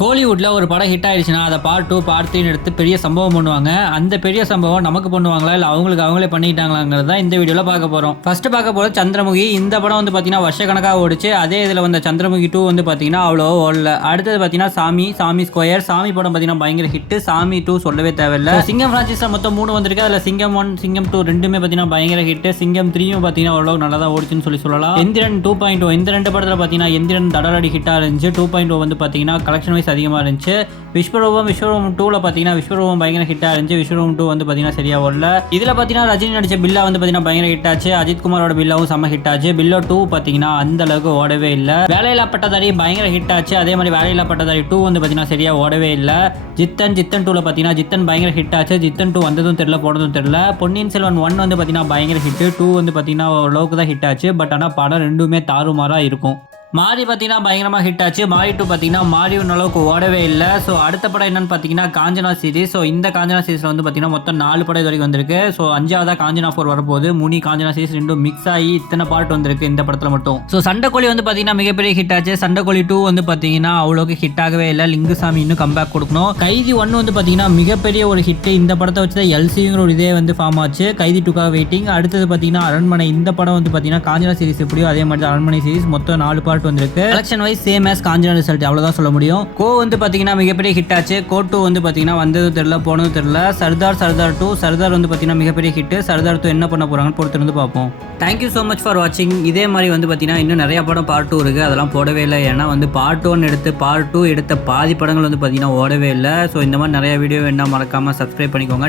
கோலிவுட்ல ஒரு படம் ஹிட் ஆயிடுச்சுன்னா அதை பார்ட் 2 பார்ட் 3 எடுத்து பெரிய சம்பவம் பண்ணுவாங்க. அந்த பெரிய சம்பவம் நமக்கு பண்ணுவாங்களா இல்ல அவங்களுக்கு அவங்களே பண்ணிட்டாங்களாங்கிறத இந்த வீடியோல பார்க்க போறோம். ஃபர்ஸ்ட் பார்க்க போறது சந்திரமுகி. இந்த படம் வந்து பாத்தீங்கன்னா வருஷக்கணக்காக ஓடிச்சு. அதே இதுல வந்த சந்திரமுகி 2 வந்து பாத்தீங்கன்னா அவ்வளோ ஓடல. அடுத்தது பாத்தீங்கன்னா சாமி ஸ்கொயர். சாமி படம் பாத்தீங்கன்னா பயங்கர ஹிட். சாமி 2 சொல்லவே தேவையில்ல. சிங்கம் பிரான்சிஸ்ல மொத்தம் 3 வந்திருக்கு. அதுல சிங்கம் 1 சிங்கம் 2 ரெண்டுமே பாத்தீங்கன்னா பயங்கர ஹிட். சிங்கம் 3 பாத்தீங்கன்னா அவ்வளோ நல்லா தான் ஓடிச்சுன்னு சொல்லலாம். எந்திரன் 2.0 இந்த ரெண்டு படத்துல பாத்தீங்கன்னா எந்திரன் தடலடி ஹிட்டா இருந்துச்சு. 2.0 வந்து பாத்தீங்கன்னா கலெக்ஷன் வைஸ் அதிகமா இருந்துச்சு. விஸ்வரூபம் 2ல பாத்தீங்கன்னா விஸ்வரூபம் பயங்கர ஹிட்டா இருந்துச்சு. விஸ்வரூபம் 2 வந்து பாத்தீங்கன்னா சரியா ஓடல. இதுல பாத்தீங்கன்னா ரஜினி நடிச்ச பில்லா வந்து பாத்தீங்கன்னா பயங்கர ஹிட் ஆச்சு. அஜித் குமாரோட பில்லாவும் செம்ம ஹிட் ஆச்சு. பில்லோ 2 பாத்தீங்கன்னா அந்த அளவுக்கு ஓடவே இல்ல. வேலையில்லா பட்டதாரி பயங்கர ஹிட் ஆச்சு. அதே மாதிரி வேலையில்லா பட்டதாரி 2 வந்து பாத்தீங்கன்னா சரியா ஓடவே இல்ல. ஜித்தன் 2ல பாத்தீங்கன்னா ஜித்தன் பயங்கர ஹிட் ஆச்சு. ஜித்தன் 2 வந்ததும் தெரியல போனதும் தெரியல. பொன்னியின் செல்வன் 1 வந்து பாத்தீங்கன்னா பயங்கர ஹிட். 2 வந்து பாத்தீங்கன்னா ஓரளவுக்கு தான் ஹிட் ஆச்சு. பட் ஆனா படம் ரெண்டுமே தாறுமாறா இருக்கும். மாரி பார்த்தீங்கன்னா பயங்கரமாக ஹிட் ஆச்சு. மாரி 2 பார்த்தீங்கன்னா மாரியும் அளவுக்கு ஓடவே இல்லை. ஸோ அடுத்த படம் என்னன்னு பார்த்தீங்கன்னா காஞ்சனா சீரிஸ். ஸோ இந்த காஞ்சனா சீரிஸில் வந்து பார்த்தீங்கன்னா மொத்தம் 4 படம் இது வரைக்கும் வந்திருக்கு. ஸோ 5ஆவதா காஞ்சனா 4 வரப்போகுது. முனி காஞ்சனா சீரிஸ் ரெண்டும் மிக்ஸ் ஆகி இத்தனை பார்ட் வந்திருக்கு இந்த படத்தில் மட்டும். ஸோ சண்டைக்கோழி வந்து பார்த்தீங்கன்னா மிகப்பெரிய ஹிட் ஆச்சு. சண்டைக்கோழி 2 வந்து பார்த்தீங்கன்னா அவ்வளோக்கு ஹிட் ஆகவே இல்லை. லிங்குசாமி இன்னும் கம்பேக் கொடுக்கணும். கைதி 1 வந்து பார்த்தீங்கன்னா மிகப்பெரிய ஒரு ஹிட். இந்த படத்தை வச்சு தான் எல்சிங்கிற ஒரு இதே வந்து ஃபார்ம் ஆச்சு. கைதி 2க்காக வெயிட்டிங். அடுத்தது பார்த்தீங்கன்னா அரண்மனை. இந்த படம் வந்து பார்த்தீங்கன்னா காஞ்சனா சீரிஸ் எப்படியோ அதே மாதிரி அரண்மனை சீரிஸ் மொத்தம் 4 பார்ட் வந்திருக்கு. Collection wise same as Kanchana result அவ்வளவுதான் சொல்ல முடியும். கோ வந்து பாத்தீங்கன்னா மிகப்பெரிய ஹிட் ஆச்சு. கோ 2 வந்து பாத்தீங்கன்னா வந்ததும் தெரியல போனதும் தெரியல. சர்தார் 2 சர்தார் வந்து பாத்தீங்கன்னா மிகப்பெரிய ஹிட். சர்தார் 2 என்ன பண்ண போறாங்கன்னு பொறுத்து இருந்து பார்ப்போம். தேங்க்யூ ஸோ மச் ஃபார் வாட்சிங். இதே மாதிரி வந்து பாத்தீங்கன்னா இன்னும் நிறைய படம் பார்ட் 2 இருக்கு. அதெல்லாம் போடவே இல்லை. ஏன்னா வந்து பார்ட் 1 எடுத்து பார்ட் 2 எடுத்த பாதி படங்கள் வந்து பாத்தீங்கன்னா ஓடவே இல்லை. ஸோ இந்த மாதிரி நிறைய வீடியோ வேணா மறக்காம சப்ஸ்கிரைப் பண்ணிக்கோங்க.